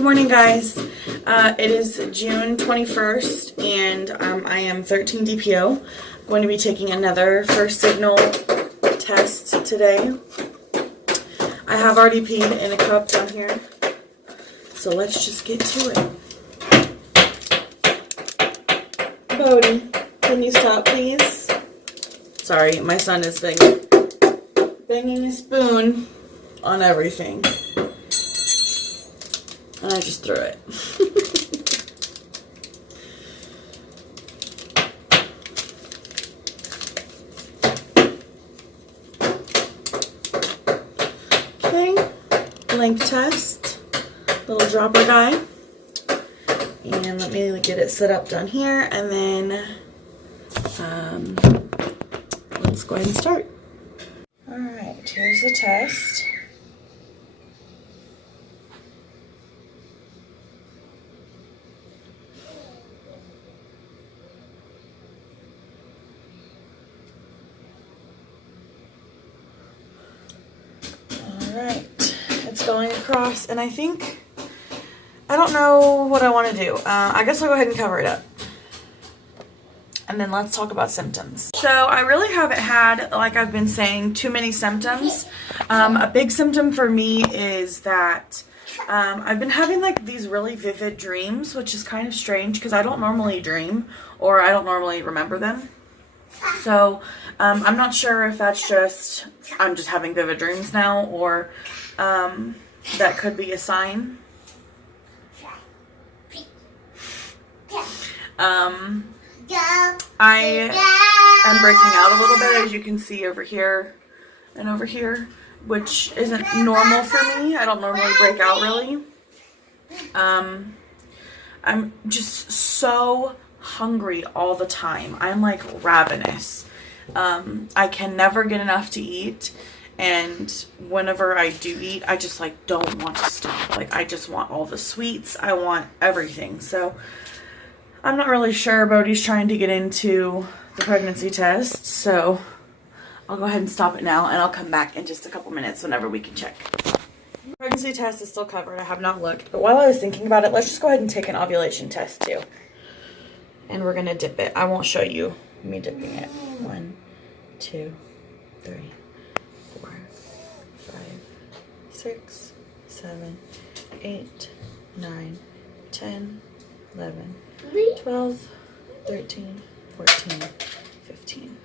Good morning, guys. It is June 21st, and I am 13 DPO. I'm going to be taking another first signal test today. I have already peed in a cup down here, so let's just get to it. Bodie, can you stop, please? Sorry, my son is banging a spoon on everything. And I just threw it. Okay, blank test, little dropper guy. And let me get it set up down here, and then let's go ahead and start. All right, here's the test. Alright, it's going across, and I don't know what I want to do. I guess I'll go ahead and cover it up. And then let's talk about symptoms. So I really haven't had, like I've been saying, too many symptoms. A big symptom for me is that I've been having like these really vivid dreams, which is kind of strange because I don't normally dream, or I don't normally remember them. So I'm not sure if that's just I'm just having vivid dreams now, or that could be a sign. I am breaking out a little bit, as you can see over here and over here, which isn't normal for me. I don't normally break out really. I'm just so hungry all the time. I'm like ravenous. I can never get enough to eat, and whenever I do eat, I just like don't want to stop. Like I just want all the sweets. I want everything. So I'm not really sure. Bodhi's trying to get into the pregnancy test, so I'll go ahead and stop it now, and I'll come back in just a couple minutes whenever we can check. The pregnancy test is still covered. I have not looked, but while I was thinking about it, let's just go ahead and take an ovulation test too. And we're gonna dip it. I won't show you me dipping it. 1, 2, 3, 4, 5, 6, 7, 8, 9, 10, 11, 12, 13, 14, 15.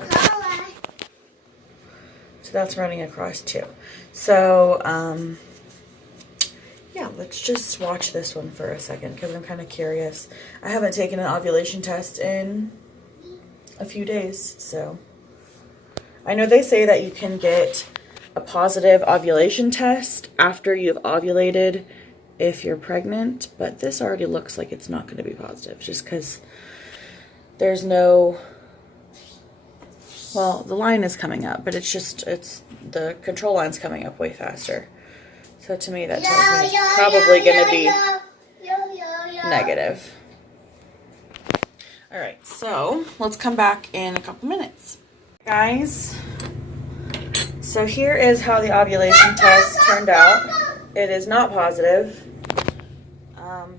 Okay. So that's running across too. So, yeah, let's just watch this one for a second because I'm kind of curious. I haven't taken an ovulation test in a few days, so I know they say that you can get a positive ovulation test after you've ovulated if you're pregnant, but this already looks like it's not going to be positive just because there's no, well, the line is coming up, but it's the control line's coming up way faster. So to me, that tells me it's probably going to be negative. All right, so let's come back in a couple minutes. Guys, so here is how the ovulation test turned out. It is not positive,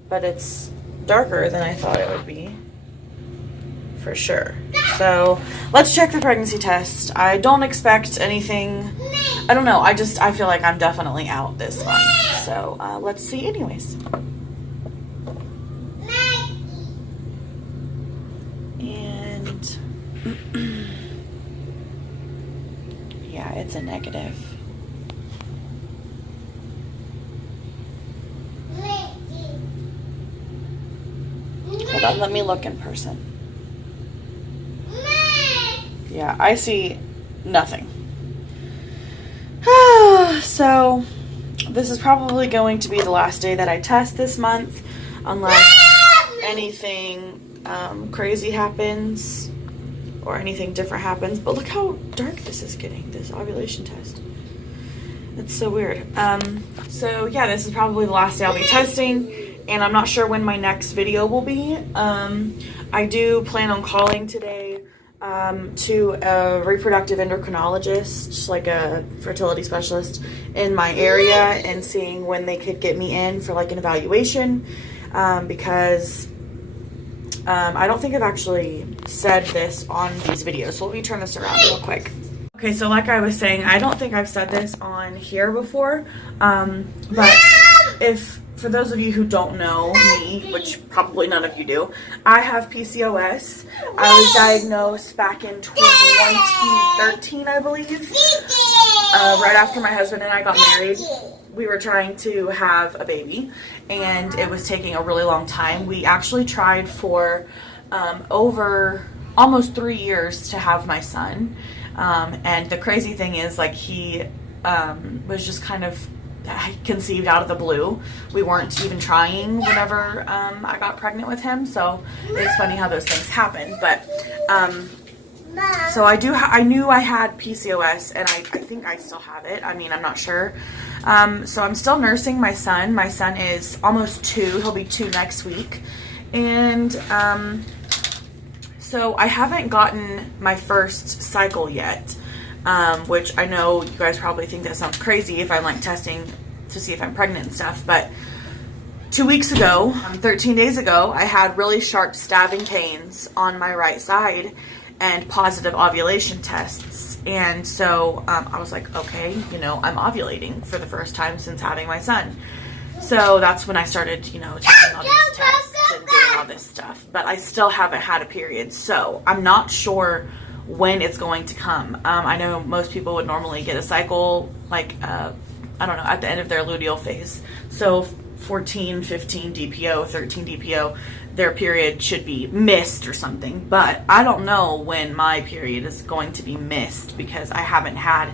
but it's darker than I thought it would be, for sure. So let's check the pregnancy test. I don't expect anything. I don't know. I feel like I'm definitely out this month. So let's see anyways. And yeah, it's a negative. Hold on, let me look in person. Yeah, I see nothing. So this is probably going to be the last day that I test this month, unless anything crazy happens or anything different happens. But look how dark this is getting, this ovulation test. It's so weird. So yeah, this is probably the last day I'll be testing, and I'm not sure when my next video will be. I do plan on calling today to a reproductive endocrinologist, like a fertility specialist in my area, and seeing when they could get me in for like an evaluation, because I don't think I've actually said this on these videos. So let me turn this around real quick. Okay, so like I was saying, I don't think I've said this on here before, but for those of you who don't know me, which probably none of you do, I have PCOS. I was diagnosed back in 2013, I believe, right after my husband and I got married. We were trying to have a baby, and it was taking a really long time. We actually tried for over almost 3 years to have my son, and the crazy thing is, like, he was just kind of conceived out of the blue. We weren't even trying whenever I got pregnant with him, so it's funny how those things happen. But so I knew I had PCOS, and I think I still have it. I mean, I'm not sure. So I'm still nursing my son. My son is almost 2. He'll be 2 next week. And so I haven't gotten my first cycle yet. Which I know you guys probably think that sounds crazy if I'm like testing to see if I'm pregnant and stuff, but 2 weeks ago, 13 days ago, I had really sharp stabbing pains on my right side and positive ovulation tests. And so I was like, okay, you know, I'm ovulating for the first time since having my son. So that's when I started, you know, taking all these tests and doing all this stuff, but I still haven't had a period. So I'm not sure when it's going to come. I know most people would normally get a cycle, like, I don't know, at the end of their luteal phase. So 14, 15 DPO, 13 DPO, their period should be missed or something. But I don't know when my period is going to be missed, because I haven't had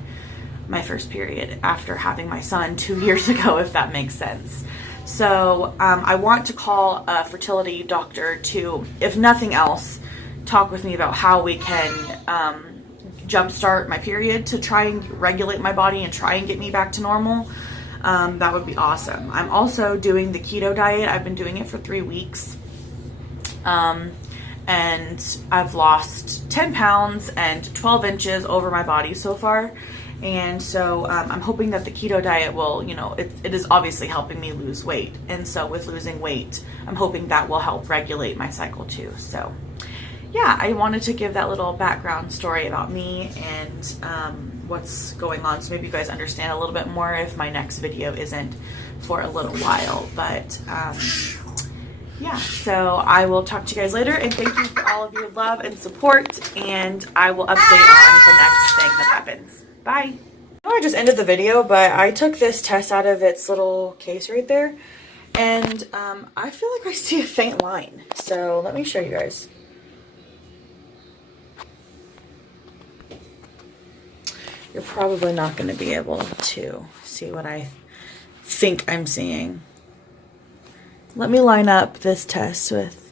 my first period after having my son 2 years ago, if that makes sense. So I want to call a fertility doctor to, if nothing else, talk with me about how we can jumpstart my period to try and regulate my body and try and get me back to normal. That would be awesome. I'm also doing the keto diet. I've been doing it for 3 weeks. And I've lost 10 pounds and 12 inches over my body so far. And so I'm hoping that the keto diet will, you know, it is obviously helping me lose weight. And so with losing weight, I'm hoping that will help regulate my cycle too. So yeah, I wanted to give that little background story about me and what's going on, so maybe you guys understand a little bit more if my next video isn't for a little while. But yeah, so I will talk to you guys later, and thank you for all of your love and support, and I will update on the next thing that happens. Bye. I know I just ended the video, but I took this test out of its little case right there, and I feel like I see a faint line. So let me show you guys. You're probably not going to be able to see what I think I'm seeing. Let me line up this test with...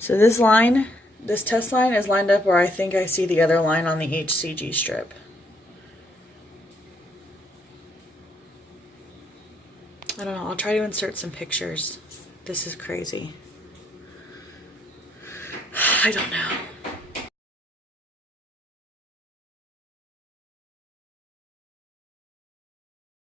So this line, this test line is lined up where I think I see the other line on the HCG strip. I don't know. I'll try to insert some pictures. This is crazy. I don't know.